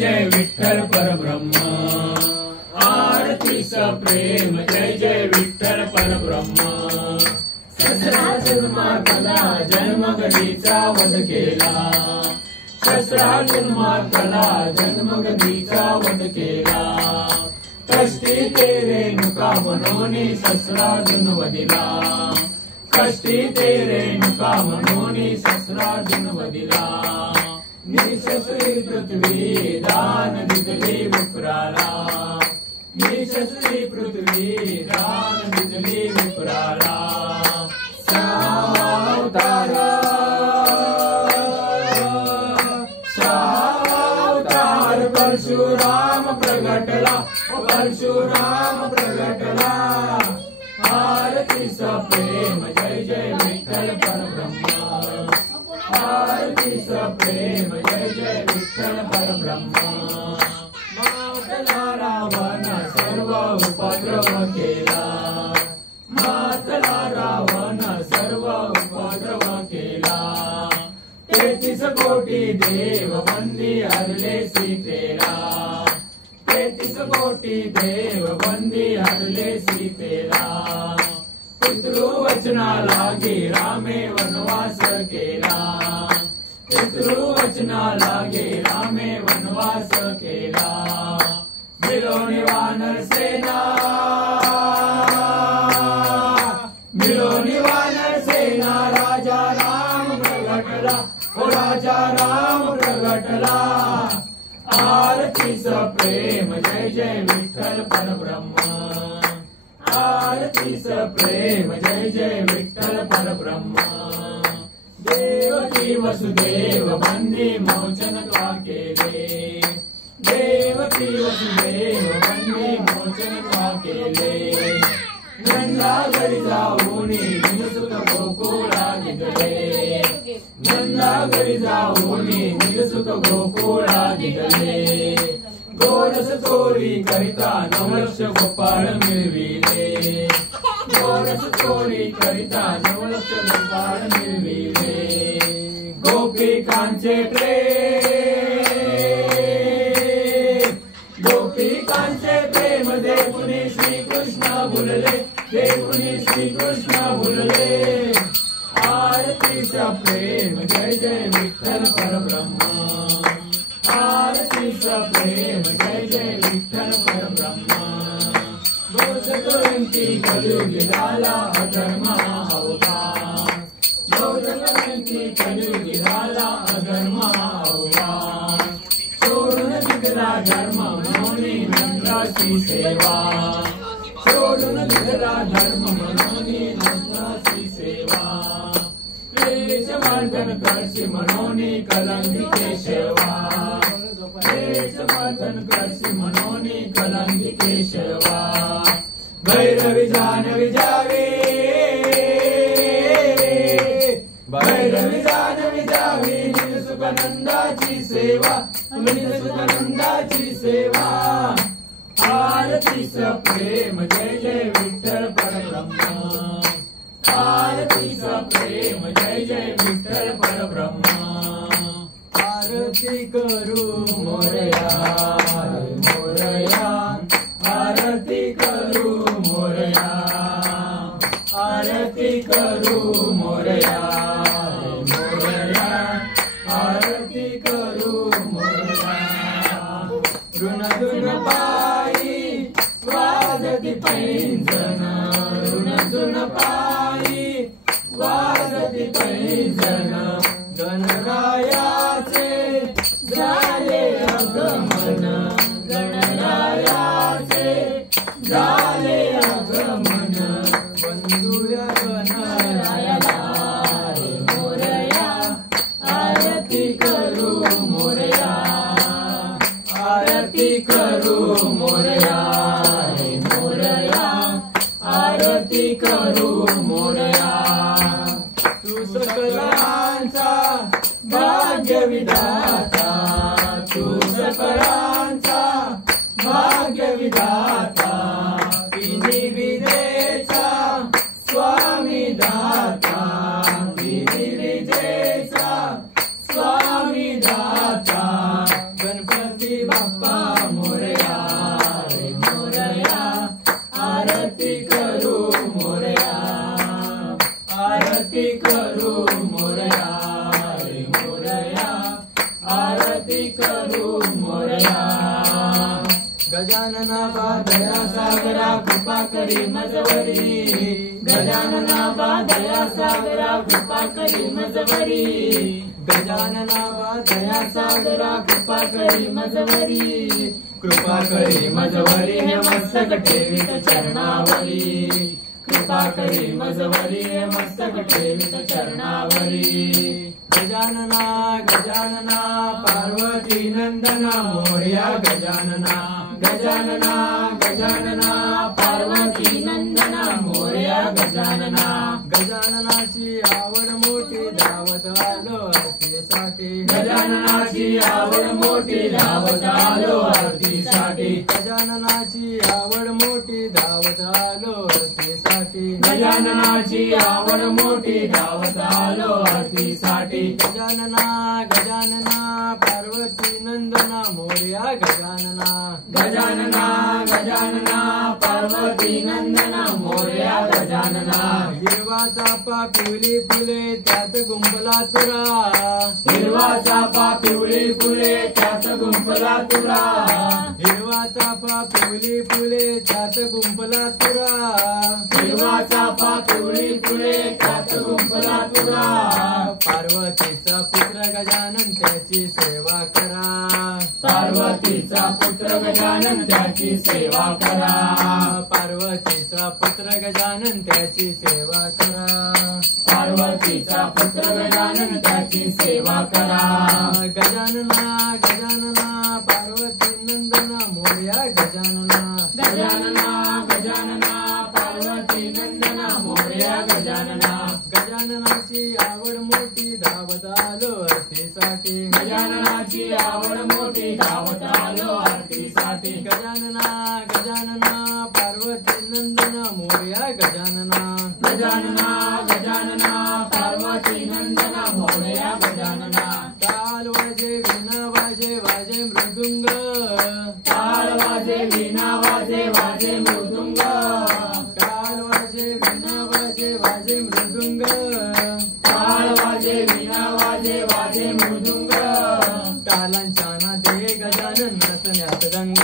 जय विठ्ठल परब्रह्म। आरतीचा प्रेम जय जय विठ्ठल परब्रह्म। ससरा जन्मातला जन्मगतीचा वध केला, ससरा जन्मातला जन्मगतीचा वध केला। कष्टी ते रेणुका मनोनी ससरा जन्मदिला, कष्टी ते रेणुका मनोनी ससरा जन्मदिला। निशस्त्री पृथ्वी दान दिदली विप्राला, निशस्त्री पृथ्वी दान दिदली विप्राला। सावतार सावतार परशुराम प्रगटला, परशुराम प्रगटला। आरतीचा प्रेम जय जय विठ्ठल परब्रह्म, आरतीचा प्रेम जय जय विठ्ठल परब्रह्म। मातला रावण सर्व उपद्रव केला, मातला रावण सर्व उपद्रव केला। 33 कोटी देव बंदी हरले सीतेला, 33 कोटी देव बंदी हरले सीतेला। पितृवचना लागे रामे वनवास केला, पितृवचना लागे रामे वनवास केला। मिलोनी वानर सेना, मिलोनी वानर सेना। राजा राम प्रगटला, ओ राजा राम प्रगटला। आरतीचा प्रेम जय जय विठ्ठल परब्रह्म, आरतीचा प्रेम जय जय विठ्ठल परब्रह्म। देवकी वसुदेव बंदी मोचन त्वा केले, देवकी वसुदेव बंदी मोचन त्वा केले। नंदा घरी जाऊनी निजसुत गोकुळा दिगले, नंदा घरी जाऊनी निजसुत गोकुळा दिगले। गोरस चोरी करिता 9 लक्ष गोपाळ मिळविले, गोरस चोरी करिता 9 लक्ष गोपाळ मिळविले। गोपिकांचे प्रेम, गोपिकांचे प्रेम देऊनी श्रीकृष्ण भुलले, देऊनी श्रीकृष्ण भुलले। आरतीचा प्रेम जय जय विठ्ठल परब्रह्म, आरतीचा प्रेम जय जय विठ्ठल परब्रह्म। बौद्धकवंती कलियुगी झाला अधर्म अवतार, बौद्धकवंती कलियुगी झाला अधर्म अवतार। सोडून दिला धर्म मनोनी नंदाची सेवा, सोडून दिला धर्म मनोनी नंदाची सेवा। प्रेच मार्दन करशी मनोनी कलंकी केशवा, प्रेच मार्दन करशी मनोनी कलंकी केशवा। भैरवी जानवी जावी, भैरवी जानवी जावी। निज सुखानंदाची सेवा, निज सुखानंदाची सेवा। आरतीचा प्रेम जय जय विठ्ठल परब्रह्म, आरतीचा प्रेम जय जय विठ्ठल परब्रह्म। आरती करू मोरया मोरया, आरती करू मोरया, आरती करू मोरया मोरया, आरती करू मोरया। ऋण ऋण पायी वाजती पैंजण, ऋण ऋण पायी वाजती पैंजण। गणरायाचे झाले आगमन, गणरायाचे झाले आगमन। बंधुया गणरायाला रे मोरया, आरती करू मोरया, आरती करू मोरया रे मोरया, आरती करू मोरया। तू सकलांचा भाग्य विधाता, तू सकलांचा भाग्य विधाता। विधी विजेचा स्वामी दाता, विधी विजेचा स्वामी दाता। गणपती बाप्पा मोरया रे मोरया, आरती करू मोरया, आरती करू मोरया रे मोरया, आरती करू मोरया। गजानना दया सागरा कृपा करी मजवरी, गजानना दया सागरा कृपा करी मजवरी, गजानना दया सागरा कृपा करी मजवरी, कृपा करी मजवरी हे मस्तक ठेवीत चरणावरी, कृपा करी मजवरी हे मस्तक ठेवीत चरणावरी। गजानना गजानना पार्वती नंदना मोरया गजानना, गजानना गजानना पार्वती नंदना मोरया गजानना। गजाननाची आवड मोठी धावत आलो आरतीसाठी, गजाननाची आवड मोठी धावत आलो आरतीसाठी, गजाननाची आवड मोठी धावत आलो आरतीसाठी, गजाननाची आवड मोठी धावत आलो आरतीसाठी। गजानना गजानना पार्वती नंदना मोरया गजानना, गजानना गजानना पार्वती नंदना मोरया गजानना। हिरवा चाफा पिवळी फुले त्यात गुंफला तुरा, हिरवा चाफा पिवळी फुले त्यात गुंफला तुरा, हिरवा चाफा पिवळी फुले त्यात गुंफला तुरा, हिरवा चाफा पिवळी फुले त्यात गुंफला तुरा। पार्वतीचा पुत्र गजानन त्याची सेवा करा, पार्वतीचा पुत्र गजानन त्याची सेवा करा, पार्वतीचा पुत्र गजानन त्याची सेवा करा, पार्वतीचा पुत्र गजानन त्याची सेवा करा। गजानना गजानना पार्वती नंदना मोरया गजानना, गजानना गजानना पार्वती नंदना मोरया गजानना। गजाननाची आवड मोठी धावत आलो आरतीसाठी, गजाननाची आवड मोठी धावत आलो आरतीसाठी। गजानना गजानना पार्वती नंदना मोरया गजानना, गजानना गजानना पार्वती नंदना मोरया गजानना। टाळ वाजे वीणा वाजे वाजे मृदुंग, टाळ वाजे वीणा वाजे वाजे मृदुंग, टाळ वाजे वीणा वाजे वाजे मृदुंग, टाळ वाजे वीणा वाजे वाजे मृदुंग। टालांच्या नादे गजानन नाचण्यात रंग,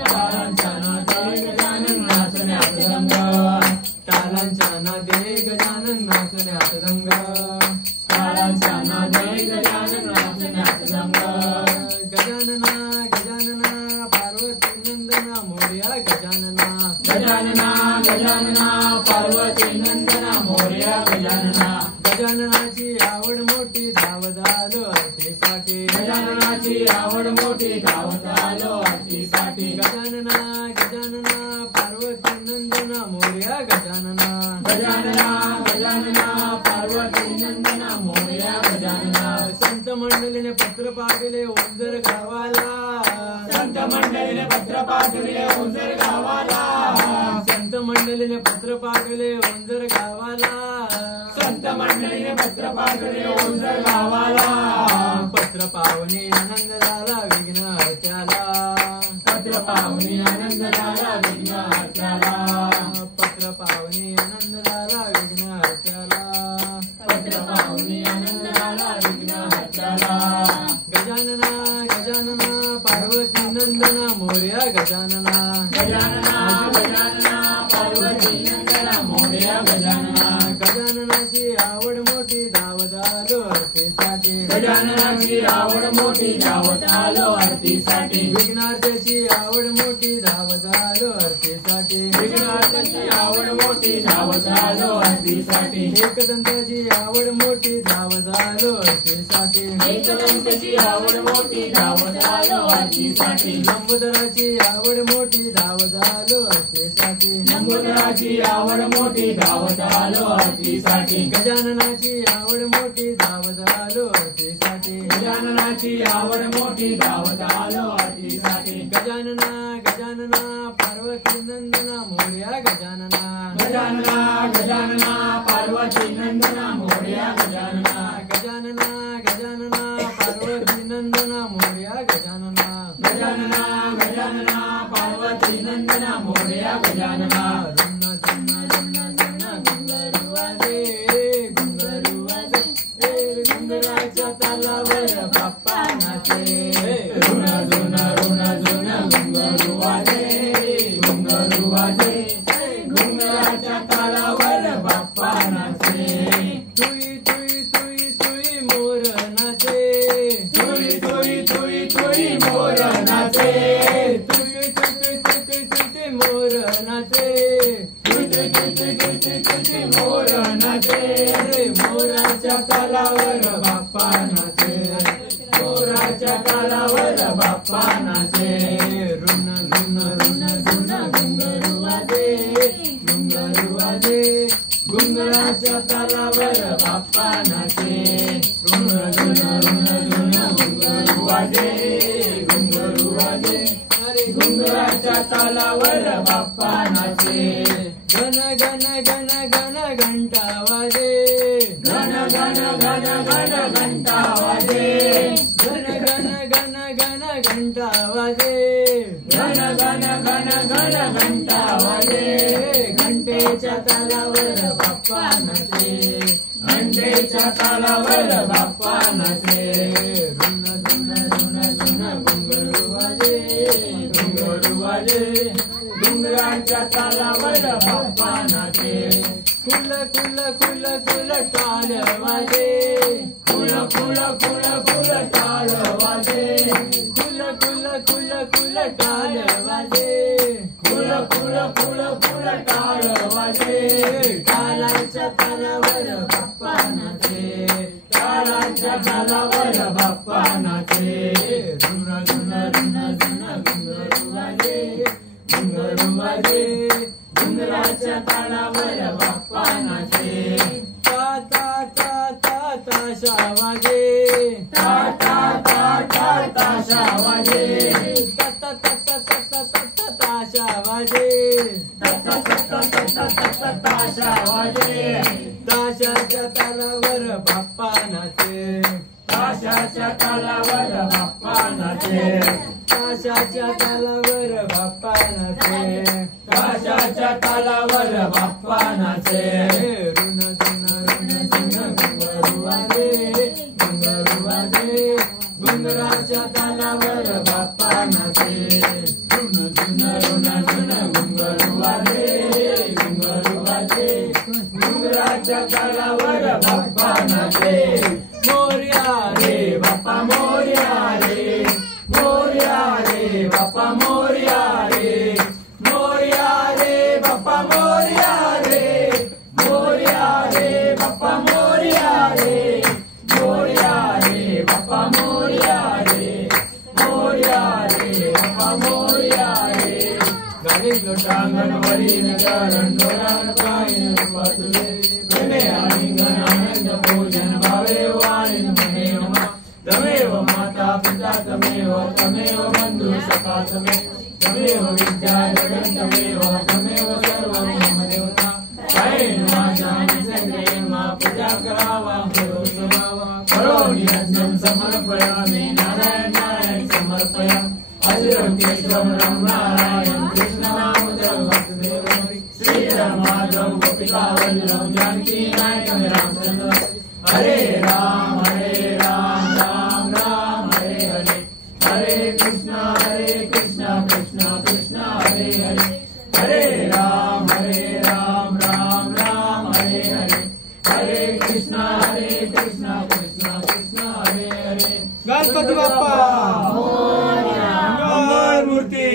टालांच्या नादे गजानन नाचण्यात रंग, टालांच्या नादे गजानन नाचण्यात रंग, टालांच्या नादे गजानन नाचण्यात रंग। गजानना गजानना पार्वती नंदना मोरया गजानना, गजानना गजानना पार्वती नंदना मोरया गजानना। गजाननाची आवड मोठी धावत आलो आरतीसाठी, गजाननाची आवड मोठी धावत आलो आरतीसाठी। गजानना गजानना पार्वती नंदना मोरया गजानना, गजानना गजानना पार्वती नंदना मोरया गजानना। संत मंडळीने पत्र पाठवले ओंजर गावाला, संत मंडळीने पत्र पाठवले ओंजर गावाला, संत मंडळीने पत्र पाठवले ओंजर गावाला, संत मंडळीने पत्र पाठवले ओंजर गावाला। पत्र पाहुणे आनंद झाला विघ्न हत्याला, पत्र पाहुणे आनंद झाला विघ्न हत्याला, पत्र पाहुणे आनंद झाला विघ्न हत्याला, पत्र पाहुणे आनंद झाला विघ्न हत्याला। गजानना गजानना पार्वती नंदना मोरया गजानना, गजानना गजानना पार्वती नंदना मोरया गजानना। गजाननाची आवड मोठी धावत आलो आरतीसाठी, गजाननाची आवड मोठी धावत आलो आरतीसाठी। विघ्नार्थाची आवड मोठी धावत आलो आरतीसाठी, विघ्नार्थाची आवड मोठी धावत आलो आरतीसाठी। एकदंताची आवड मोठी धावत आलो आरतीसाठी, एकदंताची आवड मोठी धावत आलो आरतीसाठी। लंबोदराची आवड मोठी धावत आलो आरतीसाठी, लंबोदराची आवड मोठी धावत आलो आरतीसाठी। गजाननाची आवड मोठी धावत आलो आरतीसाठी, गजाननाची आवड मोठी धावत आलो आरतीसाठी। गजानना गजानना पार्वती नंदना मोरया गजानना, गजानना गजानना पार्वती नंदना मोरया गजानना। गजानना गजानना पार्वती नंदना मोरया गजानना। गजानना गजानना पार्वती नंदना मोरया गजानना घुंगराच्या तालावर बाप्पा नाचे रुण झुन घुंगरू वाजे घुंगराच्या तालावर बाप्पा नाचे तुई मोर नाचे तुई मोर नाचे तुई मोर नाचे मोर नाचे मोराच्या तालावर बाप्पा नाचे मोराच्या तालावर बाप्पा नाचे रुण झुन घुंगरू वाजे घुंगराच्या तालावर बाप्पा नाचे रुण झुन घुंगरू वाजे अरे घुंगराच्या तालावर बाप्पा नाचे घन घंटा वाजे घन घंटा वाजे घन घंटा वाजे घंटा वाजे घंटेच्या तालावर बाप्पा नाचे घंटेच्या तालावर बाप्पा नाचे रुण झुन घुंगरू वाजे घुंगराच्या तालावर बाप्पा नाचे कुल टाळ वाजे कुल टाळ वाजे कुल टाळ वाजे कुल टाळ वाजे टाळाच्या तालावर बाप्पा नाचे टाळाच्या तालावर बाप्पा नाचे रुण झुन घुंगरू वाजे घुंगराच्या तालावर बाप्पा नाचे ताशा वाजे ताशा वाजे ताशा वाजे ताशा वाजे ताशाच्या तालावर बाप्पा नाचे ताशाच्या तालावर बाप्पा नाचे ताशाच्या तालावर बाप्पा नाचे ताशाच्या तालावर बाप्पा नाचे रुण झुन घुंगरू वाजे घुंगराच्या तालावर बाप्पा नाचे रुण झुन घुंगरू वाजे घुंगराच्या तालावर बाप्पा नाचे मोरया रे बाप्पा मोरया रे बाप्पा मोरया रे बाप्पा मोरया रे बाप्पा मोरया रे बाप्पा मोरया रे बाप्पा मोरया रे गाडी लोटांगण वरील चरण डोळ्यान पायन पातुले प्रेमे आलिंगन आनंद भोजन भावे वाणीन मनेव तमेव माता पिता तमेव बंधु सखा तमेव विद्या जगत तमेव सर्व मम देवता कायेन वाचा निसर्गे मा पूजा करावा करोमि यज्ञं समर्पयामि नारायण समर्पयामि अजरं केशवं राम नारायण कृष्ण दामोदर वासुदेव श्रीराम माधव गोपिका वल्लभ जानकी नायक रामचंद्र हरे राम राम राम हरे हरे हरे कृष्ण कृष्ण कृष्ण हरे हरे हरे राम राम राम हरे हरे हरे कृष्ण कृष्ण कृष्ण हरे हरे गणपती बाप्पा मंगल मूर्ती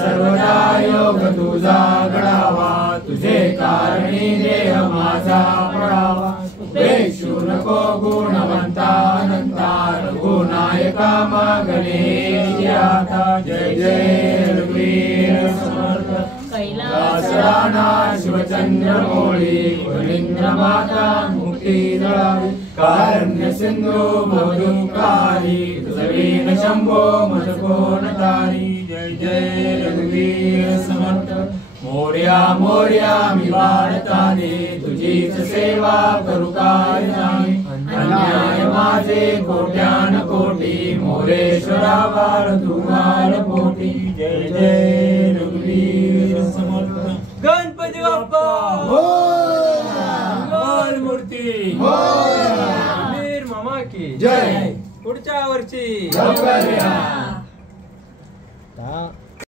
सर्वदा योग तुझा घडावा तुझे कारणी देह माझा पडावा उपेक्षू नको गुणवंता अनंता रघुनायका मागणे आता जय जय रघुवीर समर्थ कैलासराणा शिवचंद्र मोळी वरिंद्र माता मुक्ती दळावी कारण्य सिंधू मधुकारी तुझवीन शंभो मजकोन तारी जय जय रघुवीर समर्थ मोर्या मोर्या मी वाढताने तुझीच सेवा करू काय नाही अन्याय माझे कोट्यान कोटी मोरेश्वरा बाळ तुम्हाला पोटी जय जय रघुवीर समर्थ गणपती बाप्पा मंगल मूर्ती वीर मामा की जय पुढच्या वर्षी